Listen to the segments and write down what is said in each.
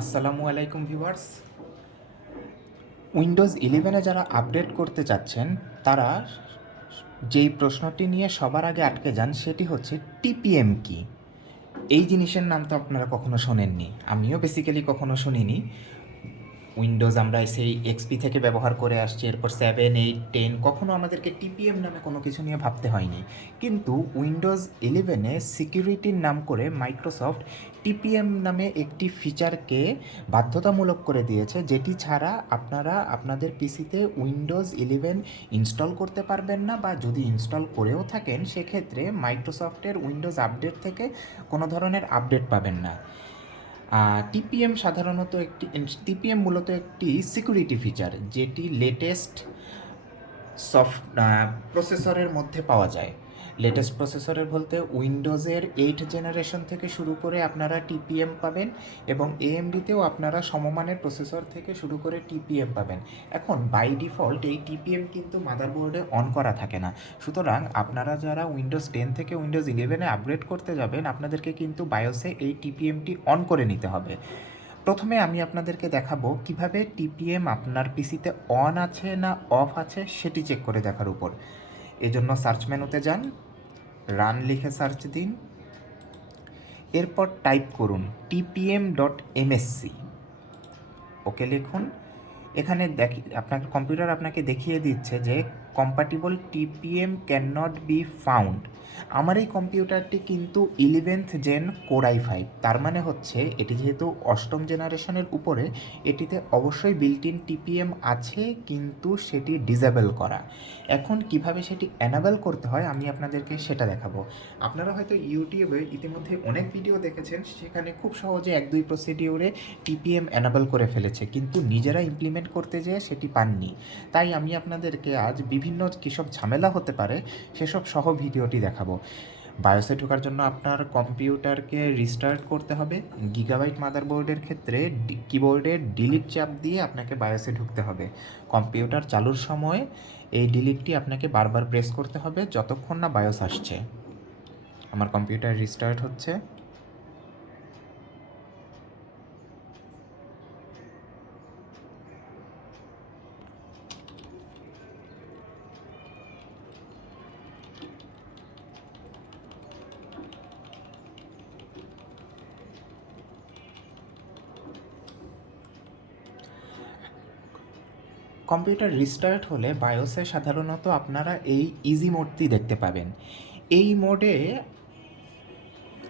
আসসালামু আলাইকুম viewers. Windows 11-এ যারা আপডেট করতে চাচ্ছেন তারা যেই প্রশ্নটি নিয়ে সবার আগে আটকে যান সেটি হচ্ছে টিপিএম কি। এই জিনিসের নাম তো আপনারা কখনো শোনেননি, আমিও বেসিক্যালি কখনো শুনিনি। উইন্ডোজ আমরা সেই এক্সপি থেকে ব্যবহার করে আসছি, এরপর 7, 8, 10 কখনো আমাদেরকে টিপিএম নামে কোনো কিছু নিয়ে ভাবতে হয়নি। কিন্তু উইন্ডোজ 11-এ সিকিউরিটির নাম করে মাইক্রোসফট টিপিএম নামে একটি ফিচারকে বাধ্যতামূলক করে দিয়েছে, যেটি ছাড়া আপনারা আপনাদের পিসিতে উইন্ডোজ 11 ইনস্টল করতে পারবেন না, বা যদি ইনস্টল করেও থাকেন সেক্ষেত্রে মাইক্রোসফটের উইন্ডোজ আপডেট থেকে কোনো ধরনের আপডেট পাবেন না। টিপিএম মূলত একটি সিকিউরিটি ফিচার, যেটি লেটেস্ট প্রসেসরের মধ্যে পাওয়া যায়। লেটেস্ট প্রসেসরের বলতে উইন্ডোজের 8 জেনারেশন থেকে শুরু করে আপনারা টিপিএম পাবেন, এবং এএমডিতেও আপনারা সমমানের প্রসেসর থেকে শুরু করে টিপিএম পাবেন। এখন বাই ডিফল্ট এই টিপিএম কিন্তু মাদারবোর্ডে অন করা থাকে না, সুতরাং আপনারা যারা উইন্ডোজ 10 থেকে উইন্ডোজ 11-এ আপগ্রেড করতে যাবেন আপনাদেরকে কিন্তু বায়োসে এই টিপিএমটি অন করে নিতে হবে। প্রথমে আমি আপনাদেরকে দেখাবো কিভাবে টিপিএম আপনার পিসিতে অন আছে না অফ আছে সেটি চেক করে দেখার উপর। এজন্য সার্চ মেনুতে যান, রান লিখে সার্চ দিন, এরপর টাইপ করুন tpm.msc, ওকে লিখুন। এখানে আপনার কম্পিউটার আপনাকে দেখিয়ে দিচ্ছে যে compatible TPM can not be found. আমার এই কম্পিউটারটি কিন্তু 11th জেন কোর i5, তার মানে হচ্ছে এটি যেহেতু 8ম জেনারেশনের উপরে, এটিতে অবশ্যই বিল্ট ইন টিপিএম আছে, কিন্তু সেটি ডিসেবল করা। এখন কিভাবে সেটি এনাবেল করতে হয় আমি আপনাদেরকে সেটা দেখাবো। আপনারা হয়তো ইউটিউবে ইতিমধ্যে অনেক ভিডিও দেখেছেন, সেখানে খুব সহজে 1-2 প্রসিডিওরে টিপিএম এনাবেল করে ফেলেছে, কিন্তু নিজেরা ইমপ্লিমেন্ট করতে যেয়ে সেটি পাননি। তাই আমি আপনাদেরকে আজ বিভিন্ন কীসব ঝামেলা হতে পারে সেসব সহ ভিডিওটি দেখাবো। বায়োসে ঢোকার জন্য আপনার কম্পিউটারকে রিস্টার্ট করতে হবে। গিগাবাইট মাদারবোর্ডের ক্ষেত্রে কিবোর্ডের ডিলিট চাপ দিয়ে আপনাকে বায়োসে ঢুকতে হবে। কম্পিউটার চালুর সময় এই ডিলিটটি আপনাকে বারবার প্রেস করতে হবে যতক্ষণ না বায়োস আসছে। আমার কম্পিউটার রিস্টার্ট হচ্ছে। কম্পিউটার রিস্টার্ট হলে বায়োসে সাধারণত আপনারা এই ইজি মোডটি দেখতে পাবেন। এই মোডে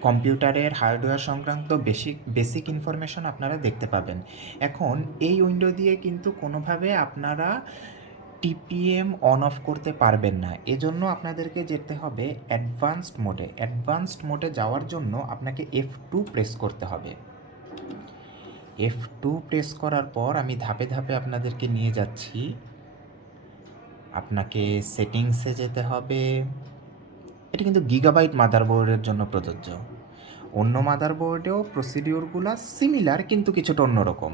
কম্পিউটারের হার্ডওয়্যার সংক্রান্ত বেসিক ইনফরমেশন আপনারা দেখতে পাবেন। এখন এই উইন্ডো দিয়ে কিন্তু কোনোভাবে আপনারা টিপিএম অন অফ করতে পারবেন না, এজন্য আপনাদেরকে যেতে হবে অ্যাডভান্সড মোডে যাওয়ার জন্য আপনাকে F2 প্রেস করতে হবে। F2 প্রেস করার পর আমি ধাপে ধাপে আপনাদেরকে নিয়ে যাচ্ছি। আপনাকে সেটিংসে যেতে হবে। এটি কিন্তু গিগাবাইট মাদারবোর্ডের জন্য প্রযোজ্য। অন্য মাদারবোর্ডেও প্রসিডিওরগুলো সিমিলার, কিন্তু কিছুটা অন্যরকম।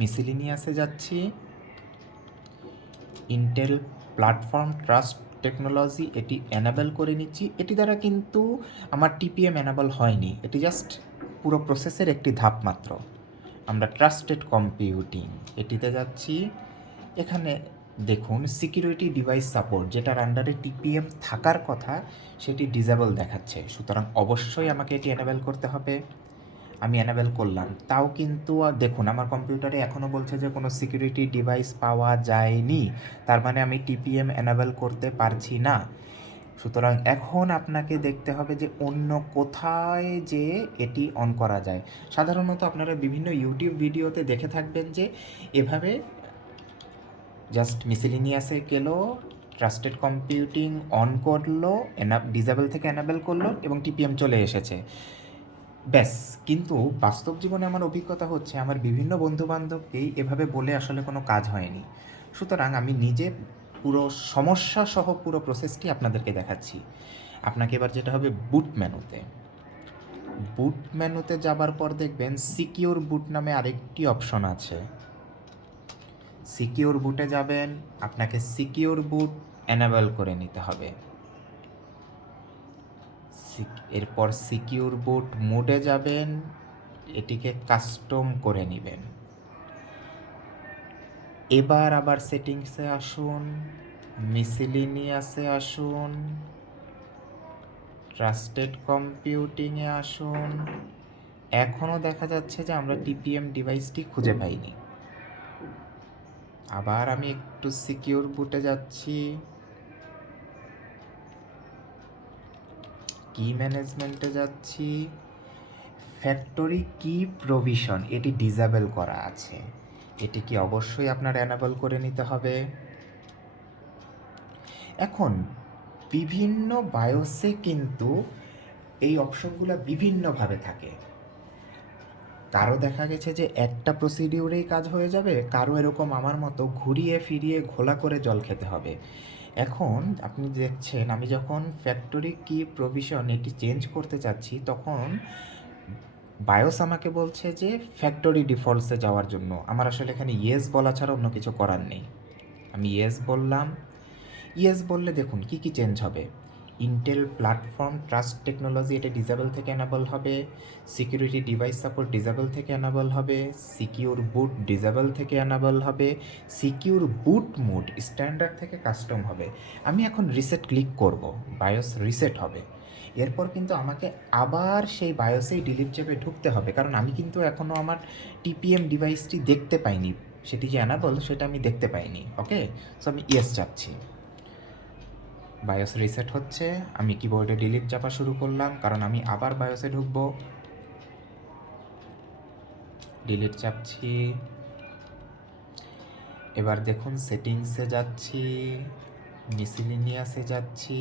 মিসেলেনিয়াসে যাচ্ছি, ইন্টেল প্ল্যাটফর্ম ট্রাস্ট টেকনোলজি এটি এনাবেল করে নিচ্ছি। এটি দ্বারা কিন্তু আমার টিপিএম এনাবেল হয়নি, এটি জাস্ট পুরো প্রসেসের একটি ধাপ মাত্র। আমরা ট্রাস্টেড কম্পিউটিং এটিতে যাচ্ছি। এখানে দেখুন সিকিউরিটি ডিভাইস সাপোর্ট, যেটার আন্ডারে টিপিএম থাকার কথা সেটি ডিসেবল দেখাচ্ছে, সুতরাং অবশ্যই আমাকে এটি এনাবেল করতে হবে। আমি এনাবেল করলাম, তাও কিন্তু দেখুন আমার কম্পিউটারে এখনও বলছে যে কোনো সিকিউরিটি ডিভাইস পাওয়া যায়নি, তার মানে আমি টিপিএম এনাবেল করতে পারছি না। সুতরাং এখন আপনাকে দেখতে হবে যে অন্য কোথায় যে এটি অন করা যায়। সাধারণত আপনারা বিভিন্ন ইউটিউব ভিডিওতে দেখে থাকবেন যে এভাবে জাস্ট মিসেলেনিয়াসে গেলো, ট্রাস্টেড কম্পিউটিং অন করলো, ডিসেবল থেকে এনাবেল করলো এবং টিপিএম চলে এসেছে, ব্যাস। কিন্তু বাস্তব জীবনে আমার অভিজ্ঞতা হচ্ছে আমার বিভিন্ন বন্ধুবান্ধবকেই এভাবে বলে আসলে কোনো কাজ হয়নি। সুতরাং আমি নিজে পুরো সমস্যা সহ পুরো প্রসেসটি আপনাদেরকে দেখাচ্ছি। আপনাকে এবার যেটা হবে বুট মেনুতে যাবার পর দেখবেন সিকিউর বুট নামে আরেকটি অপশন আছে। সিকিউর বুটে যাবেন, আপনাকে সিকিউর বুট এনাবেল করে নিতে হবে। এরপর সিকিউর বুট মোডে যাবেন, এটিকে কাস্টম করে নেবেন। এবার আবার সেটিংসে আসুন, মিসেলেনিয়াসে আসুন, ট্রাস্টেড কম্পিউটিংয়ে আসুন। এখনও দেখা যাচ্ছে যে আমরা টিপিএম ডিভাইসটি খুঁজে পাইনি। আবার আমি একটু সিকিউর বুটে যাচ্ছি, কি ম্যানেজমেন্টে যাচ্ছি, ফ্যাক্টরি কি প্রভিশন এটি ডিসেবল করা আছে, এটি কি অবশ্যই আপনার অ্যানাবল করে নিতে হবে। এখন বিভিন্ন বায়োসে কিন্তু এই অপশনগুলো বিভিন্নভাবে থাকে। কারো দেখা গেছে যে একটা প্রসিডিউরেই কাজ হয়ে যাবে, কারো এরকম আমার মতো ঘুরিয়ে ফিরিয়ে ঘোলা করে জল খেতে হবে। এখন আপনি দেখছেন আমি যখন ফ্যাক্টরি কি প্রভিশন এটি চেঞ্জ করতে চাচ্ছি, তখন বায়োস আমাকে বলছে যে ফ্যাক্টরি ডিফল্টসে যাওয়ার জন্য। আমার আসলে এখানে ইয়েস বলা ছাড়া অন্য কিছু করার নেই। আমি ইয়েস বললাম। ইয়েস বললে দেখুন কি কি চেঞ্জ হবে। ইন্টেল প্ল্যাটফর্ম ট্রাস্ট টেকনোলজি এটা ডিসেবল থেকে অ্যানাবল হবে, সিকিউরিটি ডিভাইস সাপোর্ট ডিসেবল থেকে অ্যানাবল হবে, সিকিউর বুট ডিসেবল থেকে অ্যানাবল হবে, সিকিউর বুট মোড স্ট্যান্ডার্ড থেকে কাস্টম হবে। আমি এখন রিসেট ক্লিক করব, বায়োস রিসেট হবে। এরপর কিন্তু আমাকে আবার সেই বায়োসেই ডিলিট চেপে ঢুকতে হবে, কারণ আমি কিন্তু এখনও আমার টিপিএম ডিভাইসটি দেখতে পাইনি, সেটি যে অ্যানাবল সেটা আমি দেখতে পাইনি। ওকে, সো আমি ইয়েস চাপছি। বায়োস রিসেট হচ্ছে, আমি কিবোর্ডে ডিলিট চাপা শুরু করলাম, কারণ আমি আবার বায়োসে ঢুকবো। ডিলিট চাপছি। এবার দেখুন সেটিংসে যাচ্ছি, মিসেলেনিয়াসে যাচ্ছি।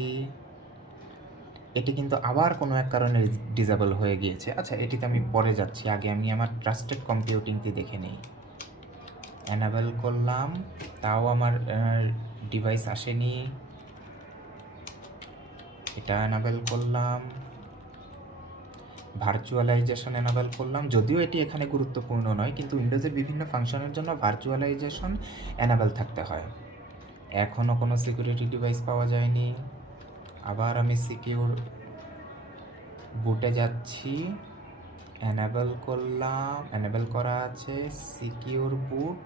এটি কিন্তু আবার কোনো এক কারণে ডিসেবল হয়ে গিয়েছে। আচ্ছা, এটিতে আমি পরে যাচ্ছি, আগে আমি আমার ট্রাস্টেড কম্পিউটিংটি দেখে নিই। অ্যানাবেল করলাম, তাও আমার ডিভাইস আসেনি। এটা অ্যানাবেল করলাম, ভার্চুয়ালাইজেশন অ্যানাবেল করলাম। যদিও এটি এখানে গুরুত্বপূর্ণ নয়, কিন্তু উইন্ডোজের বিভিন্ন ফাংশনের জন্য ভার্চুয়ালাইজেশন অ্যানাবেল থাকতে হয়। এখনও কোনো সিকিউরিটি ডিভাইস পাওয়া যায়নি। আবার আমি সিকিউর বুটে যাচ্ছি, অ্যানাবেল করলাম, অ্যানাবেল করা আছে সিকিউর বুট।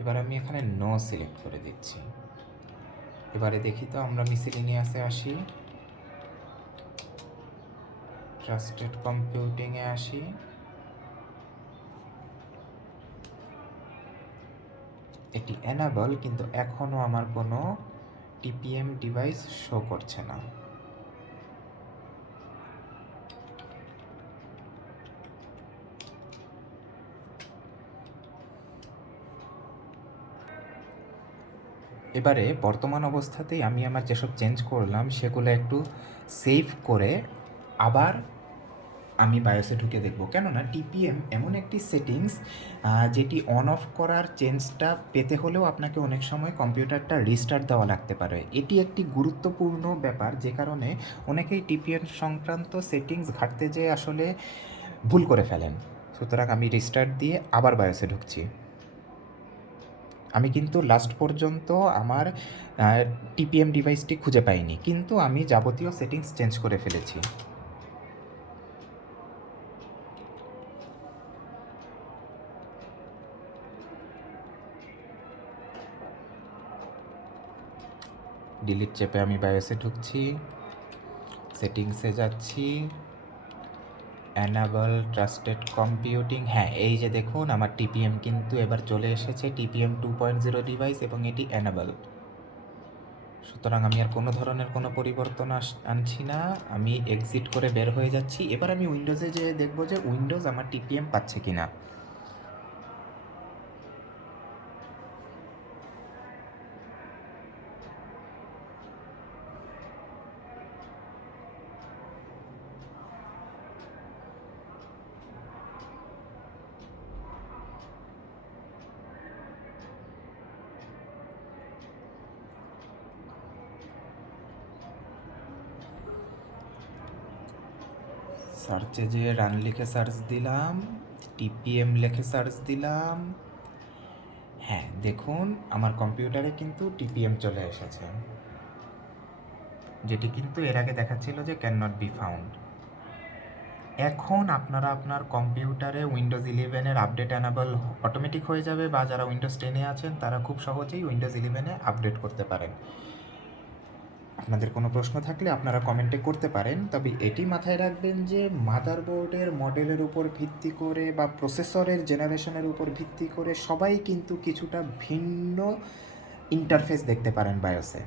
এবার আমি এখানে নো সিলেক্ট করে দিচ্ছি। এবারে দেখি তো, আমরা মিসেলেনিয়াসে আসি, ট্রাস্টেড কম্পিউটিংয়ে আসি। এটি অ্যানাবল, কিন্তু এখনও আমার কোনো টিপিএম ডিভাইস শো করছে না। এবারে বর্তমান অবস্থাতেই আমি আমার যেসব চেঞ্জ করলাম সেগুলো একটু সেভ করে আবার আমি বায়োসে ঢুকে দেখব। কেননা টিপিএম এমন একটি সেটিংস যেটি অন অফ করার চেঞ্জটা পেতে হলেও আপনাকে অনেক সময় কম্পিউটারটা রিস্টার্ট দেওয়া লাগতে পারে। এটি একটি গুরুত্বপূর্ণ ব্যাপার, যে কারণে অনেকেই টিপিএম সংক্রান্ত সেটিংস ঘাঁটতে যেয়ে আসলে ভুল করে ফেলেন। সুতরাং আমি রিস্টার্ট দিয়ে আবার বায়োসে ঢুকছি। আমি কিন্তু লাস্ট পর্যন্ত আমার টিপিএম ডিভাইসটি খুঁজে পাইনি, কিন্তু আমি যাবতীয় সেটিংস চেঞ্জ করে ফেলেছি। ডিলিট চেপে আমি বায়োসে ঢুকছি, সেটিংসে যাচ্ছি, অ্যানাবল ট্রাস্টেড কম্পিউটিং। হ্যাঁ, এই যে দেখুন আমার টিপিএম কিন্তু এবার চলে এসেছে, টিপিএম 2.0 ডিভাইস, এবং এটি অ্যানাবল। সুতরাং আমি আর কোনো ধরনের কোনো পরিবর্তন আনছি না, আমি এক্সিট করে বের হয়ে যাচ্ছি। এবার আমি উইন্ডোজে যেয়ে দেখবো যে উইন্ডোজ আমার টিপিএম পাচ্ছে কিনা। সার্চে যে রান লিখে সার্চ দিলাম, টিপিএম লিখে সার্চ দিলাম। হ্যাঁ, দেখুন আমার কম্পিউটারে কিন্তু টিপিএম চলে এসেছে, যেটি কিন্তু এর আগে দেখাচ্ছিল যে ক্যান নট বি ফাউন্ড। এখন আপনারা আপনার কম্পিউটারে উইন্ডোজ 11-এর আপডেট অ্যানাবল অটোমেটিক হয়ে যাবে, বা যারা উইন্ডোজ 10-এ আছেন তারা খুব সহজেই উইন্ডোজ 11-এ আপডেট করতে পারেন। আপনাদের কোনো প্রশ্ন থাকলে আপনারা কমেন্টে করতে পারেন। তবে এটি মাথায় রাখবেন যে মাদারবোর্ডের মডেলের উপর ভিত্তি করে বা প্রসেসরের জেনারেশনের উপর ভিত্তি করে সবাই কিন্তু কিছুটা ভিন্ন ইন্টারফেস দেখতে পারেন বায়োসে।